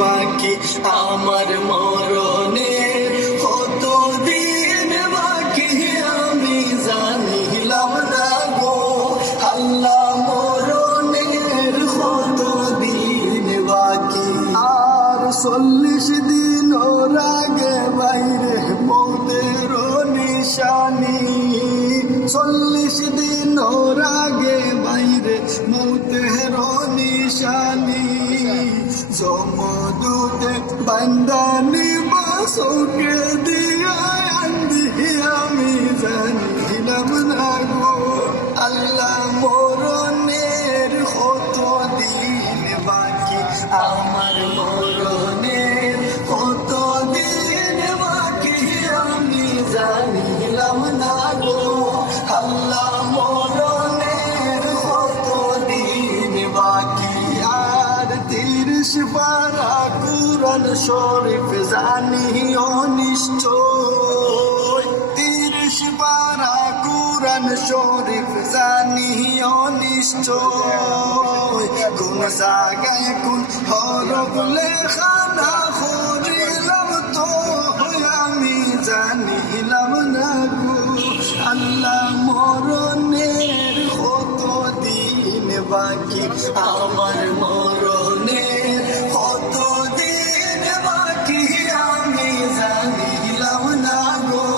বাকি আমার মরণের কত দিন বাকি আমি জানিলাম না গো আল্লাহ মরণের কত দিন বাকি আর 40 দিন ওর আগে বাইরে মৌতের নিশানি 40 দিন ওর আগে বাইরে মৌতের নিশানি জমদূতে বান্দানি বাসকে দিয়া আন্দি আমি জানিলাম না গো আল্লাহ মরণের কত দিন বাকি আমার মরণের কত দিন বাকি আমি জানিলাম না গো আল্লাহ মরণের কত দিন বাকি আর 30 পারা কুরআন শরীফ জানি অনিশ্চয় 30 পারা কুরআন শরীফ জানি অনিশ্চয় কোন জায়গায় কোন হরফ লেখা না করিলাম তো আমি জানিলাম না গো আল্লাহ মরণের কত দিন বাকি আমার মরণের কত দিন বাকি আমি জানিলাম না গো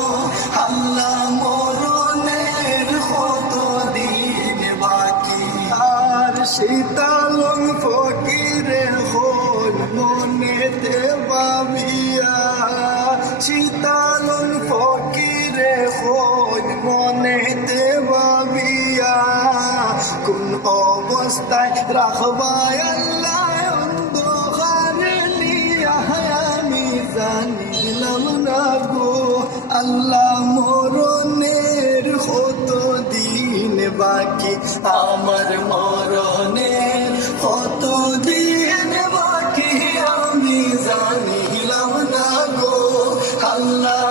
আল্লাহ মরণের কত দিন বাকি আর শীতলং ফকিরে হল মনেতে ভাবিয়া শীতলং ফকিরে হল মনেতে ভাবিয়া কোন অবস্থায় রাখবায় আল্লাহ অন্ধকারে নিয়া আমি জানিলাম না গো আল্লাহ মরণের কত দিন বাকি আমার মরণের কত দিন বাকি আমি জানিলাম না গো আল্লাহ